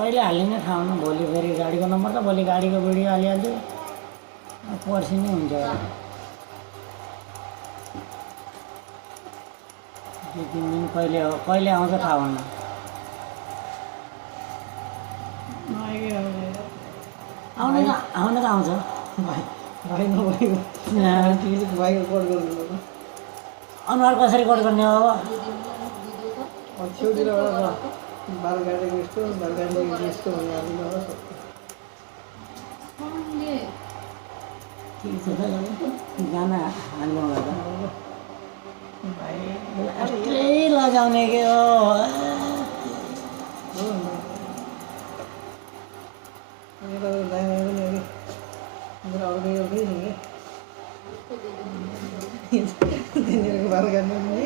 कहिले हालिने थाहा हुनु भोलि फेरि गाडीको नम्बर त भोलि गाडीको भिडियो हालिहाल्छु पर्सि नै हुन्छ दुई तिन दिन कहिले आउँछ थाहा हुन्न आउन त आउँछ अनुहार कसरी कट गर्ने हो गाना हाल्नु लजाउने के हो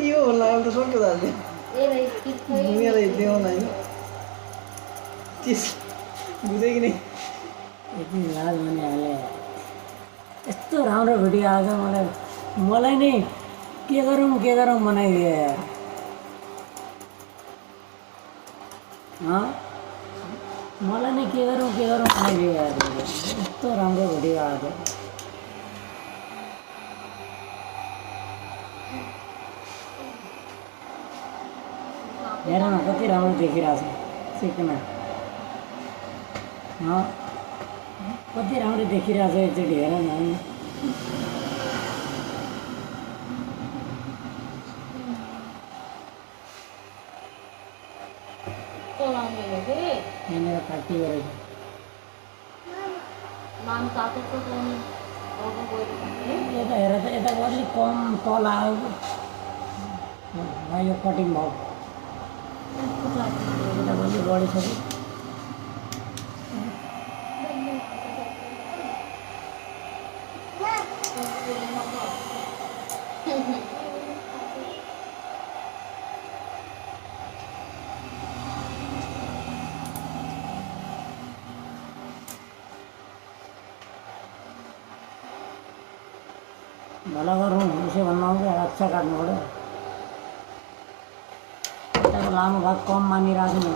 यो होला एउटा सक्यो दाजु दुनियाँलाई देखाउन होइन बुझ्यो कि नै यति लाज भने हाले यस्तो राम्रो भिडियो आएको मलाई नै के गरौँ बनाइदियो यार मलाई नै के गरौँ बनाइदियो यार यस्तो राम्रो भिडियो आएको हेर न कति राम्रो देखिरहेको छ सिक्किममा कति राम्रो देखिरहेको छ एकचोटि हेर न यहाँनिर पार्टी गरेको यता हेर त यता अलिक कम तल आयो यो कटिङ भयो यता अलि बढी छ कि भला गरौँ उसो भन्नु आउँछ अच्छा काट्नु पऱ्यो यताको लामो भाग कम मानिरहेको छ नि